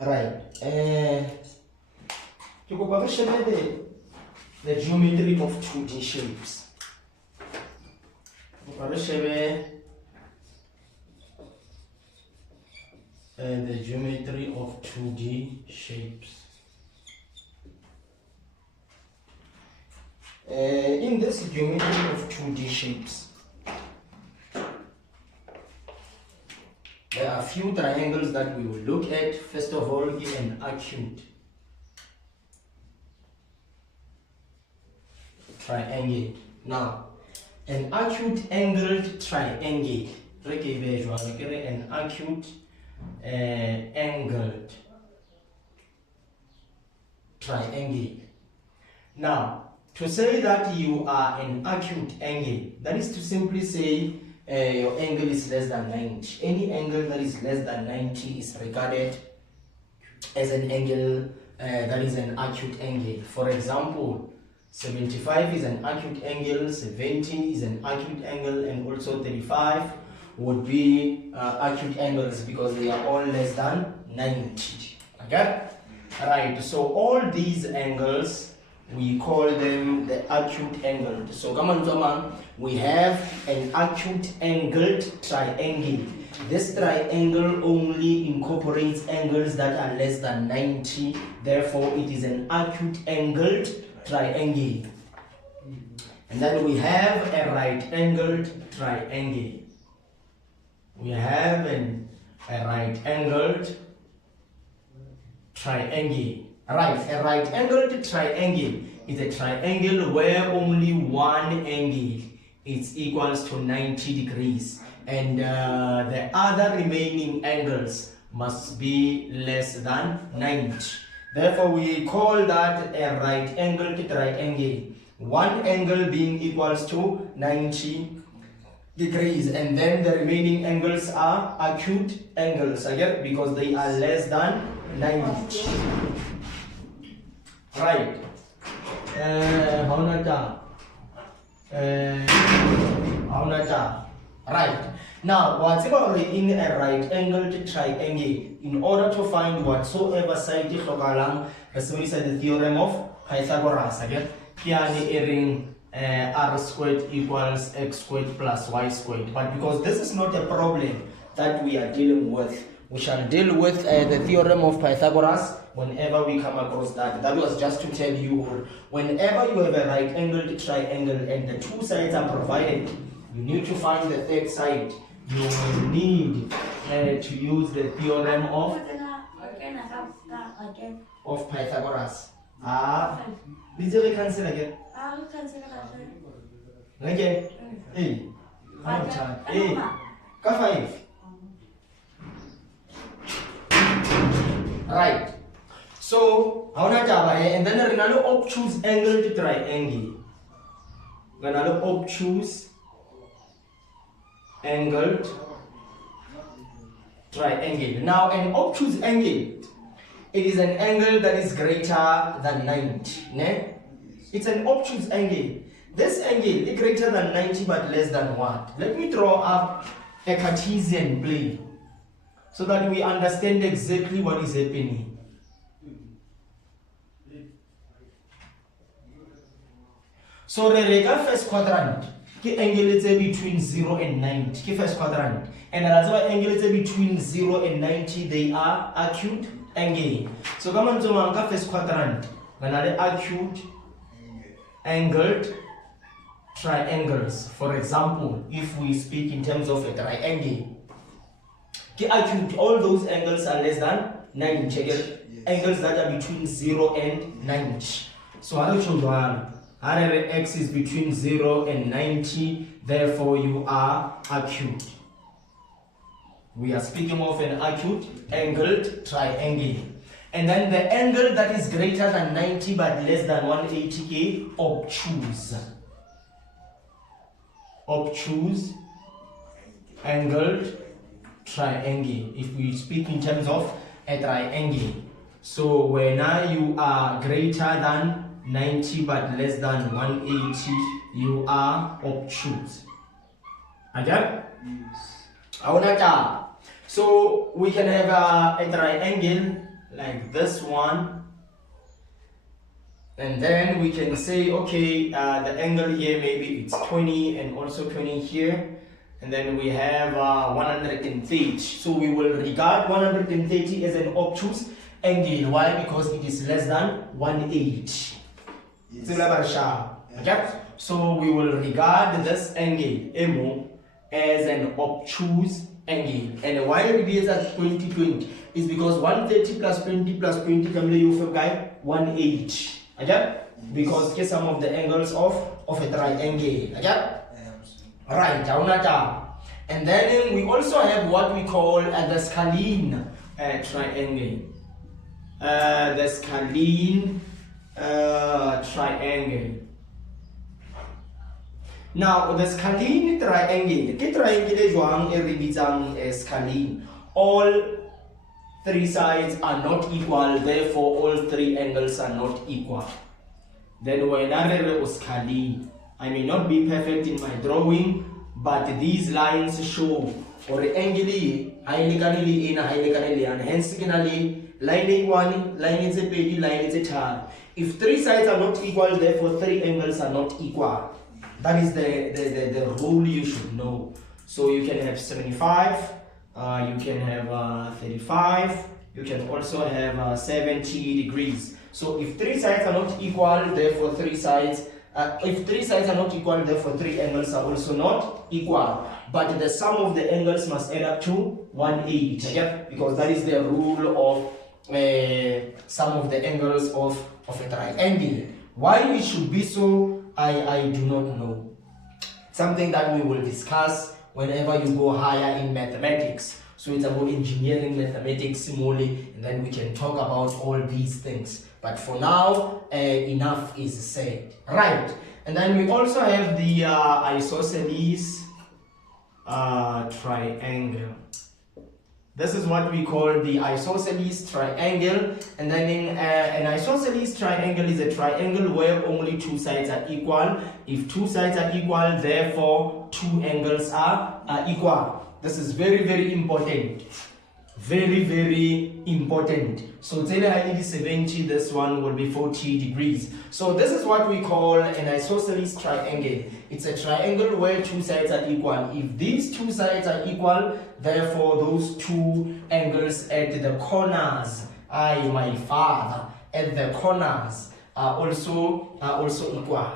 Right. You go back the geometry of 2D shapes. The geometry of 2D shapes. In this geometry of 2D shapes, there are a few triangles that we will look at. First of all, an acute triangle. Now, an acute angled triangle. An acute angled triangle. Now, to say that you are an acute angle, that is to simply say your angle is less than 90. Any angle that is less than 90 is regarded as an angle that is an acute angle. For example, 75 is an acute angle, 70 is an acute angle, and also 35 would be acute angles because they are all less than 90. Okay? Right, so all these angles, we call them the acute angled. So come on, we have an acute angled triangle. This triangle only incorporates angles that are less than 90. Therefore, it is an acute angled triangle. And then we have a right angled triangle. We have a right angled triangle. Right, a right angled triangle is a triangle where only one angle is equals to 90 degrees and the other remaining angles must be less than 90. Therefore, we call that a right angled triangle. One angle being equals to 90 degrees, and then the remaining angles are acute angles again because they are less than 90. Right. Right. Now, whatever in a right angled triangle, in order to find whatsoever side is the theorem of Pythagoras again. Here r squared equals x squared plus y squared. But because this is not a problem that we are dealing with, we shall deal with the theorem of Pythagoras whenever we come across that. That was just to tell you, whenever you have a right angled triangle and the two sides are provided, you need to find the third side. You will need to use the theorem of Pythagoras. Did you cancel again? Again? Hey. Hey. Ka5. Right. So, and then we're going to obtuse angled triangle. We're going to obtuse angled triangle. Now, an obtuse angle, it is an angle that is greater than 90. Ne? It's an obtuse angle. This angle is greater than 90 but less than what? Let me draw up a Cartesian plane so that we understand exactly what is happening. So the first quadrant, the angle is between 0 and 90. The first quadrant. And that's why angle is between 0 and 90, they are acute angle. So come on to the first quadrant. Another acute angled triangles. For example, if we speak in terms of a triangle, acute, all those angles are less than 90. Yes. Angles that are between 0 and 90. So how do you x is between 0 and 90, therefore you are acute. We are speaking of an acute angled triangle. And then the angle that is greater than 90 but less than 180, obtuse. Obtuse angled triangle. If we speak in terms of a triangle. So when you are greater than 90 but less than 180, you are obtuse. Okay? Yes. So we can have a triangle like this one. And then we can say, okay, the angle here, maybe it's 20 and also 20 here. And then we have 130. So we will regard 130 as an obtuse angle. Why? Because it is less than 180. Yes. Okay? So we will regard this angle, MO, as an obtuse angle. And why it is at 20 is because 130 plus 20 plus 20 can be 180. Okay? Because get some of the angles of a triangle. Okay? Right, and then we also have what we call the scalene triangle. The scalene triangle. Now, the scalene triangle, the triangle is scalene. All three sides are not equal, therefore all three angles are not equal. Then when I scalene, I may not be perfect in my drawing, but these lines show or angle highly and hence line 1, line is a page, line is a tar. If three sides are not equal, therefore three angles are not equal. That is the rule you should know. So you can have 75, you can have 35, you can also have 70 degrees. So if three sides are not equal, therefore three sides if three sides are not equal, therefore three angles are also not equal. But the sum of the angles must add up to 180. Yeah? Because that is the rule of sum of the angles of a triangle. Why it should be so, I do not know. Something that we will discuss whenever you go higher in mathematics. So it's about engineering mathematics simultaneously, and then we can talk about all these things. But for now, enough is said. Right. And then we also have the isosceles triangle. This is what we call the isosceles triangle. And then in an isosceles triangle is a triangle where only two sides are equal. If two sides are equal, therefore two angles are equal. This is very, very important. Very, very important. So tell 70, this one will be 40 degrees. So this is what we call an isosceles triangle. It's a triangle where two sides are equal. If these two sides are equal, therefore those two angles at the corners, my father, at the corners are also equal.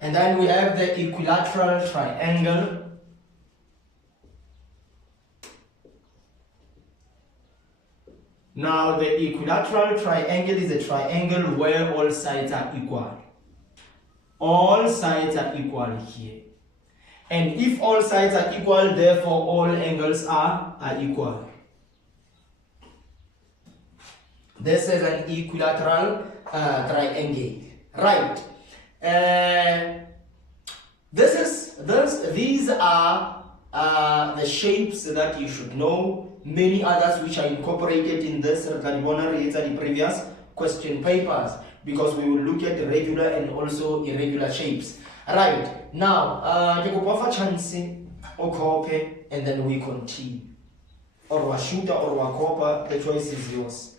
And then we have the equilateral triangle. Now the equilateral triangle is a triangle where all sides are equal. All sides are equal here. And if all sides are equal, therefore all angles are equal. This is an equilateral triangle. Right. These are the shapes that you should know. Many others which are incorporated in this the previous question papers, because we will look at regular and also irregular shapes. Right, now chance and then we continue. Or washuta or wakopa, the choice is yours.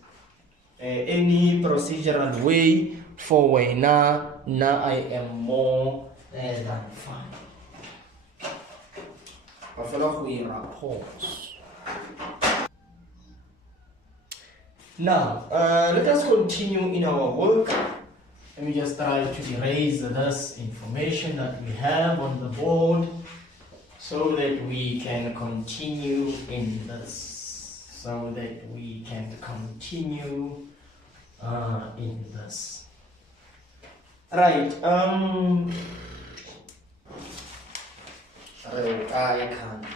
Any procedural way for when now I am more than fine. We rapport. Now, let us continue in our work. Let me just try to erase this information that we have on the board so that we can continue in this. Right. I can.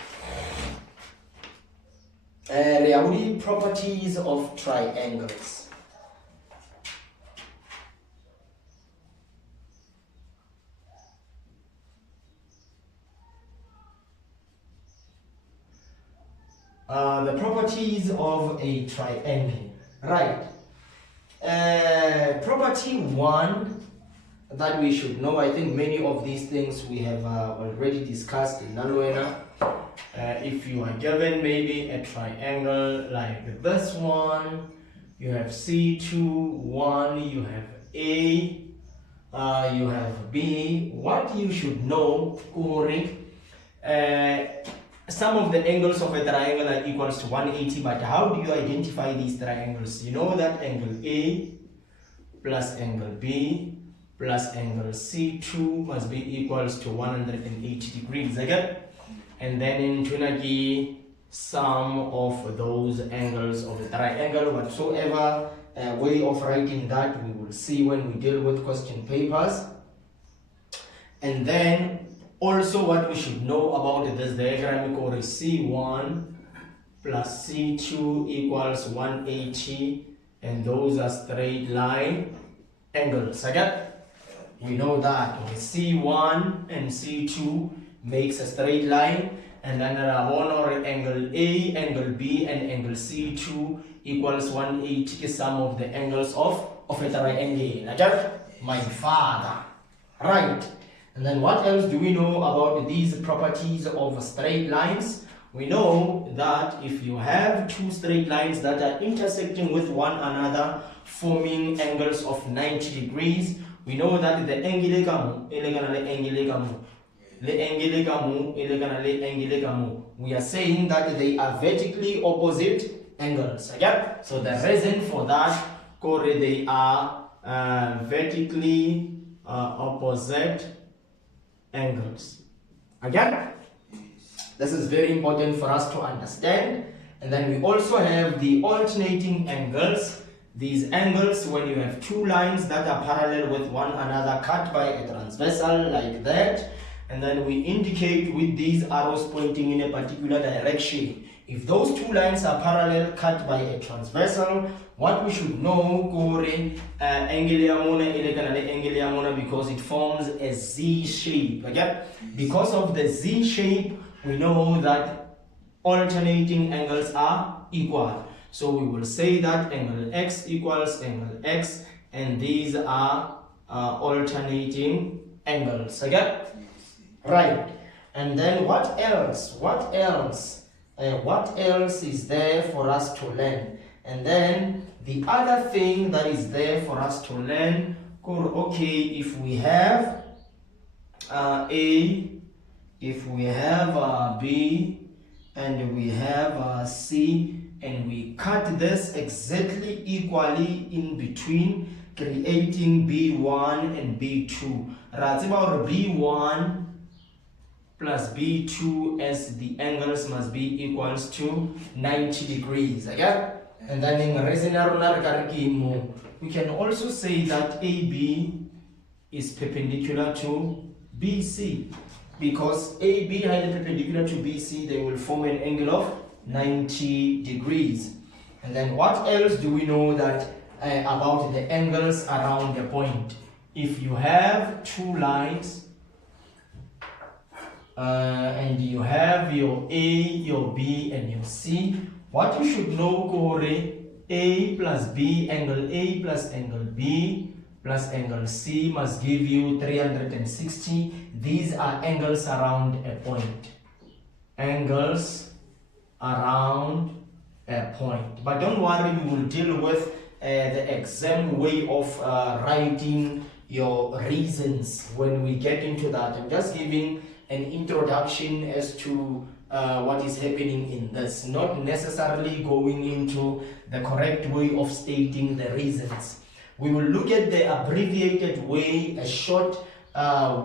Reality properties of triangles. The properties of a triangle. Right. Property 1 that we should know. I think many of these things we have already discussed in Nalwena. If you are given maybe a triangle like this one, you have C2, 1, you have A, you have B. What you should know, Kuri, some of the angles of a triangle are equals to 180, but how do you identify these triangles? You know that angle A plus angle B plus angle C2 must be equals to 180 degrees, okay? And then in Tunagi, sum of those angles of a triangle, whatsoever way of writing that we will see when we deal with question papers. And then also what we should know about this diagram is C1 plus C2 equals 180, and those are straight line angles. Okay? We know that C1 and C2 makes a straight line, and then angle A, angle B, and angle C2 equals 180, sum of the angles of a triangle. Okay? My father. Right. And then what else do we know about these properties of straight lines? We know that if you have two straight lines that are intersecting with one another, forming angles of 90 degrees, we know that the angle we are saying that they are vertically opposite angles. Okay? So the reason for that, they are vertically opposite angles. Again, this is very important for us to understand. And then we also have the alternating angles. These angles, when you have two lines that are parallel with one another, cut by a transversal like that, and then we indicate with these arrows pointing in a particular direction. If those two lines are parallel, cut by a transversal, what we should know, because it forms a Z shape. Okay? Because of the Z shape, we know that alternating angles are equal. So we will say that angle X equals angle X, and these are alternating angles. Okay? Right. And then what else? What else is there for us to learn? And then the other thing that is there for us to learn, okay, if we have A, if we have B, and we have C, and we cut this exactly equally in between, creating B1 and B2. B1 plus B2 as the angles must be equals to 90 degrees. Okay? And then in we can also say that AB is perpendicular to BC, because AB highly perpendicular to BC, they will form an angle of 90 degrees. And then what else do we know that about the angles around the point? If you have two lines and you have your A, your B, and your C, what you should know, Corey, A plus B, angle A plus angle B plus angle C must give you 360. These are angles around a point. Angles around a point. But don't worry, we will deal with the exam way of writing your reasons when we get into that. I'm just giving an introduction as to what is happening in this, not necessarily going into the correct way of stating the reasons. We will look at the abbreviated way, a short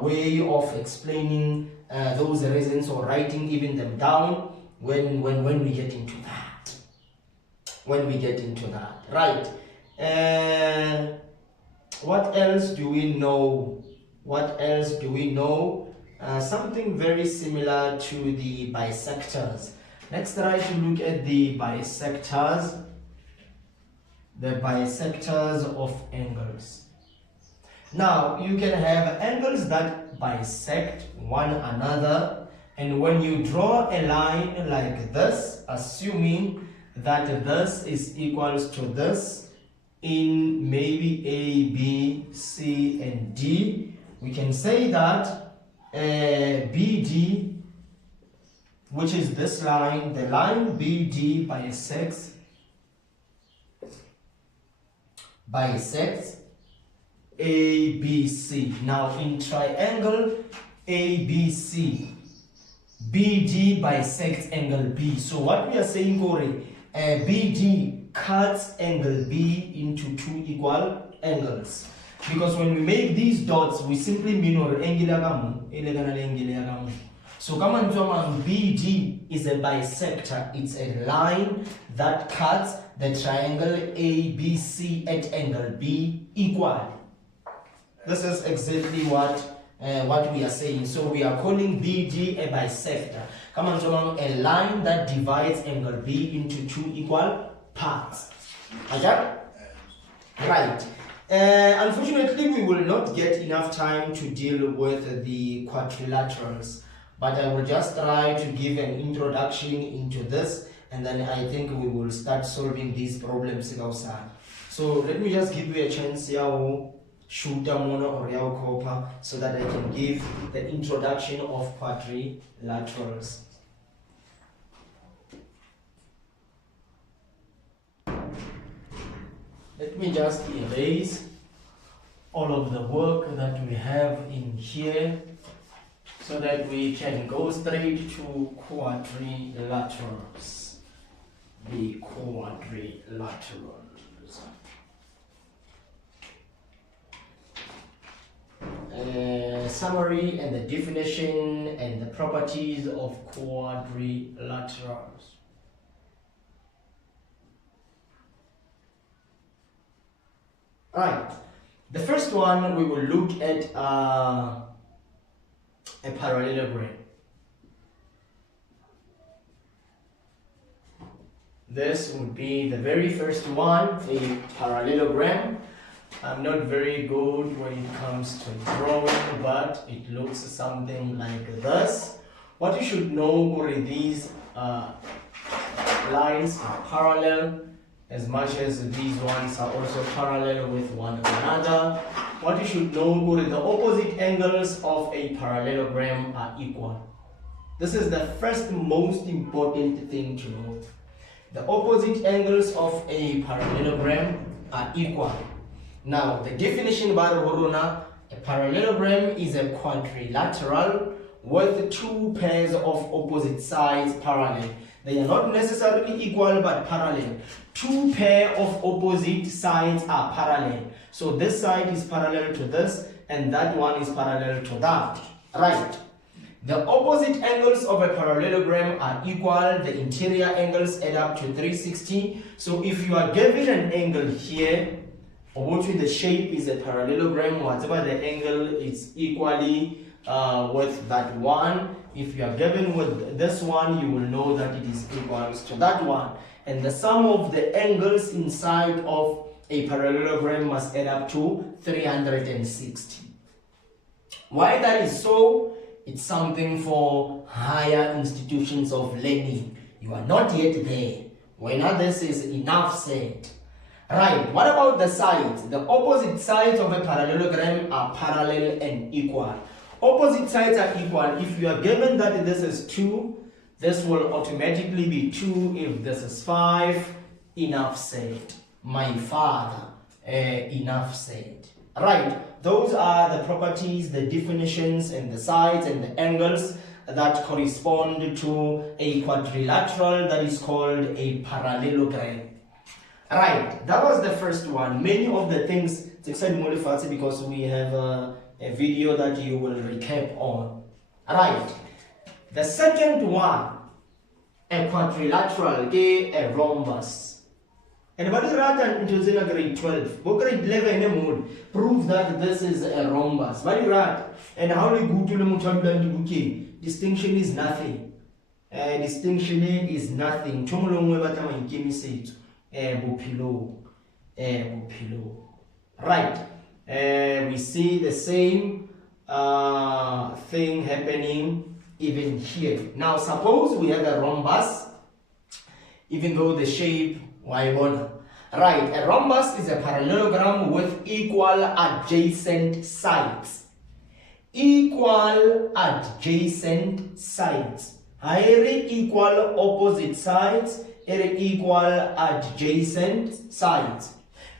way of explaining those reasons, or writing even them down when we get into that. When we get into that, right? What else do we know? What else do we know? Something very similar to the bisectors. Let's try to look at the bisectors. The bisectors of angles. Now, you can have angles that bisect one another, and when you draw a line like this, assuming that this is equals to this in maybe A, B, C, and D, we can say that BD which is this line, the line BD bisects ABC. Now in triangle ABC, BD bisects angle B. So what we are saying, Corey, BD cuts angle B into two equal angles. Because when we make these dots, we simply mean or angle. So come on, BD is a bisector. It's a line that cuts the triangle ABC at angle B equal. This is exactly what we are saying. So we are calling BD a bisector. Come on, a line that divides angle B into two equal parts. Okay? Right. Unfortunately, we will not get enough time to deal with the quadrilaterals, but I will just try to give an introduction into this, and then I think we will start solving these problems outside. So let me just give you a chance here, shoot a mono or copper, so that I can give the introduction of quadrilaterals. Let me just erase all of the work that we have in here so that we can go straight to quadrilaterals. The quadrilaterals. Summary and the definition and the properties of quadrilaterals. Right, the first one we will look at a parallelogram. This would be the very first one, a parallelogram. I'm not very good when it comes to drawing, but it looks something like this. What you should know, these lines are parallel, as much as these ones are also parallel with one another. What you should know, the opposite angles of a parallelogram are equal. This is the first most important thing to note. The opposite angles of a parallelogram are equal. Now, the definition by Borona, a parallelogram is a quadrilateral with two pairs of opposite sides parallel. They are not necessarily equal but parallel. Two pair of opposite sides are parallel. So this side is parallel to this and that one is parallel to that. Right. The opposite angles of a parallelogram are equal. The interior angles add up to 360. So if you are given an angle here, obviously the shape is a parallelogram, whatever the angle is equally with that one. If you are given with this one, you will know that it is equals to that one. And the sum of the angles inside of a parallelogram must add up to 360. Why that is so? It's something for higher institutions of learning. You are not yet there. When this is enough said. Right, what about the sides? The opposite sides of a parallelogram are parallel and equal. Opposite sides are equal. If you are given that this is 2, this will automatically be 2. If this is 5, enough said. My father, enough said. Right, those are the properties, the definitions, and the sides and the angles that correspond to a quadrilateral that is called a parallelogram. Right, that was the first one. Many of the things, it's exciting because we have a video that you will recap on. Right, the second one, a quadrilateral, a rhombus. And what is rather into grade 12? Grade 11 prove that this is a rhombus. What is that? And how do you go to the bouquet? Distinction is nothing. Distinction is nothing. Right. We see the same thing happening even here. Now suppose we have a rhombus, even though the shape y1. Right, a rhombus is a parallelogram with equal adjacent sides. Equal adjacent sides. equal opposite sides, equal adjacent sides.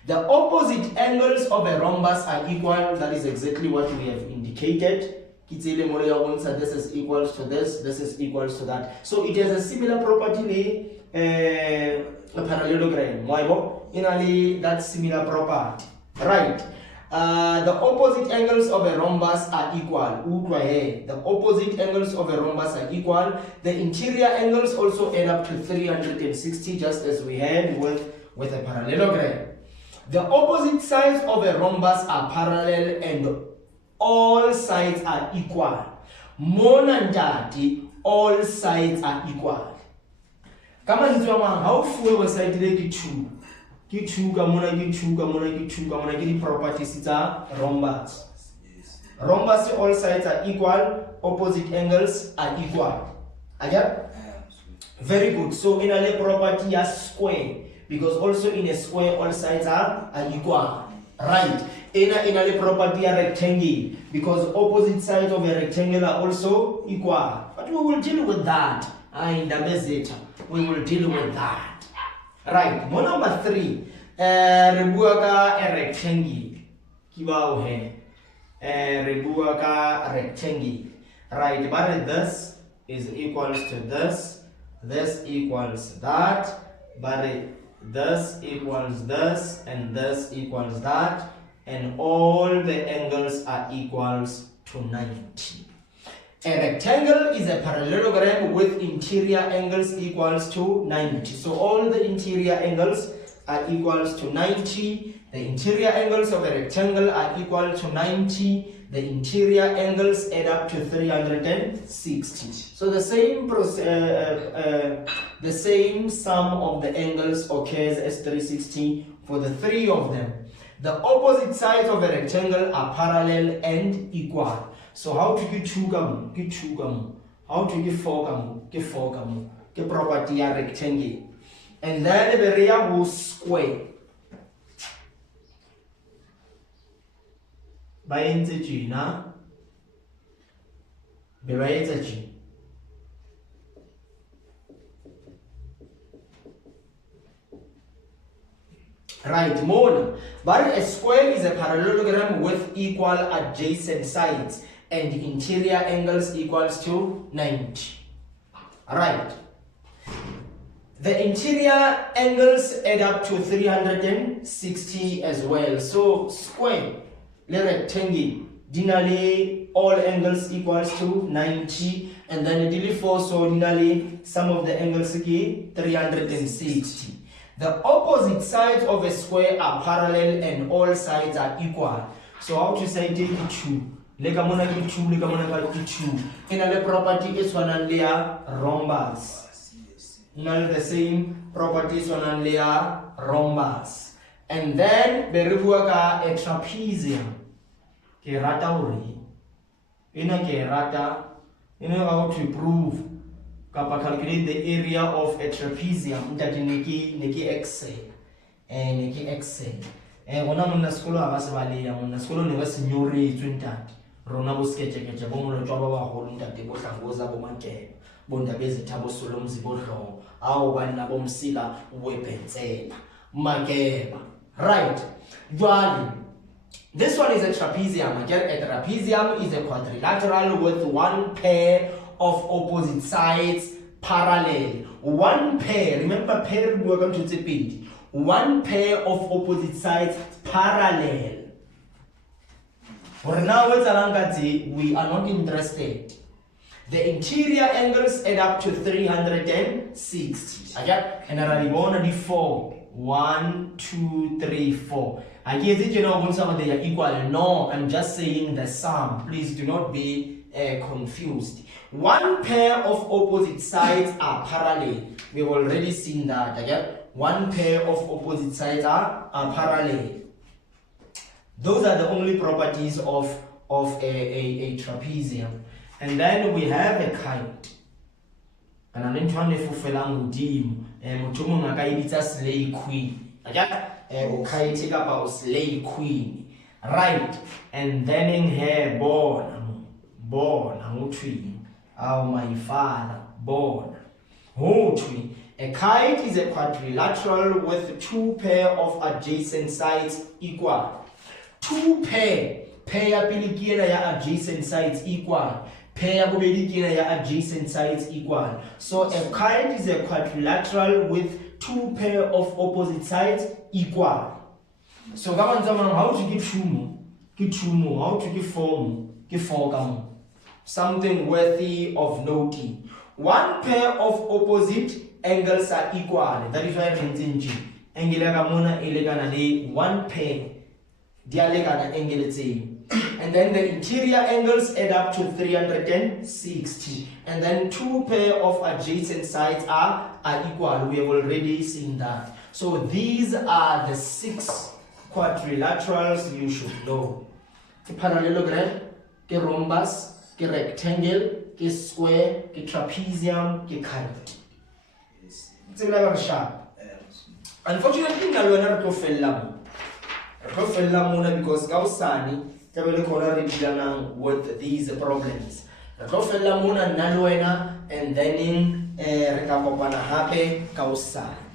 The opposite angles of a rhombus are equal. That is exactly what we have indicated. This is equals to this is equals to that. So it has a similar property a parallelogram. That's similar property. Right. The opposite angles of a rhombus are equal. The opposite angles of a rhombus are equal. The interior angles also add up to 360, just as we had with a parallelogram. The opposite sides of a rhombus are parallel and all sides are equal. Monandati, all sides are equal. Come on, how full was I did 2? Get properties are rhombus. Rhombus, all sides are equal, opposite angles are equal. Okay? Very good. So in a property a square, because also in a square all sides are equal. Right. In a property a rectangle, because opposite sides of a rectangle are also equal. But we will deal with that. We will deal with that. Right. More number 3. Rebuaka a rectangle. Kibao he. Rebuaka a rectangle. Right. But this is equals to this. This equals that. But this equals this, and this equals that, and all the angles are equals to 90. A rectangle is a parallelogram with interior angles equals to 90. So all the interior angles are equals to 90. The interior angles of a rectangle are equal to 90. The interior angles add up to 360. So the same sum of the angles occurs as 360 for the 3 of them. The opposite sides of a rectangle are parallel and equal. So how to get 2 gamu? Get 2 gamu. How to get 4 gamu? Get 4 gamu. Get property a rectangle. And then the area will square. By integer na by integer. Right, more. But a square is a parallelogram with equal adjacent sides and interior angles equals to 90. Right. The interior angles add up to 360 as well. So square, the rectangle, dinally all angles equals to 90, and then the 4, so dinally sum of the angles is 360. The opposite sides of a square are parallel and all sides are equal. So how to say take 2? Legamona 2, legamona 2. In a property is one and layer rhombus. Now the same properties one and layer rhombus. And then the rebuaka a trapezium. Kerata uri. In a kerata, you know how to prove. Calculate the area of a trapezium that neki excel and neki excel. Ona mona skolo abasebaleya mona skolo ne ba senyore tswentati rona bo sketche bo molo tshwa ba ba go ntate bo hlangoza bo makela bo ndabeze thabo solomzi bo hlo awu bana bomsila wephetsela makeba. Right. Jwale, this one is a trapezium. Again, a trapezium is a quadrilateral with one pair of opposite sides parallel. One pair, remember pair, welcome to the one pair of opposite sides parallel. For now, we are not interested. The interior angles add up to 360. Okay? And I want 4. 1, 2, 3, 4. I guess it, they are equal. No, I'm just saying the sum. Please do not be confused. One pair of opposite sides are parallel. We've already seen that. Okay? One pair of opposite sides are parallel. Those are the only properties of a trapezium. And then we have a kite. And I'm going to fulfill dim. Slay queen. Okay, take up our slay queen. Right. And then in here born. Oh my father, bona. A kite is a quadrilateral with 2 pair of adjacent sides equal. 2 pair ya pele ke ena ya adjacent sides equal. Pair ya bobedi ke ena ya adjacent sides equal. So a kite is a quadrilateral with 2 pair of opposite sides equal. So how to get 2 more? How to get 4 more? Get 4 come. Something worthy of noting. 1 pair of opposite angles are equal. That is why I'm saying angle gamona elegana le 1 pair. Dialegana angle same. And then the interior angles add up to 360. And then 2 pair of adjacent sides are equal. We have already seen that. So these are the 6 quadrilaterals you should know. The parallelogram, the rhombus, the rectangle, the square, the trapezium, the kite. It's a little sharp. Unfortunately, I will not because Gausani with these problems. And then in Rekapopana Hape Kausani.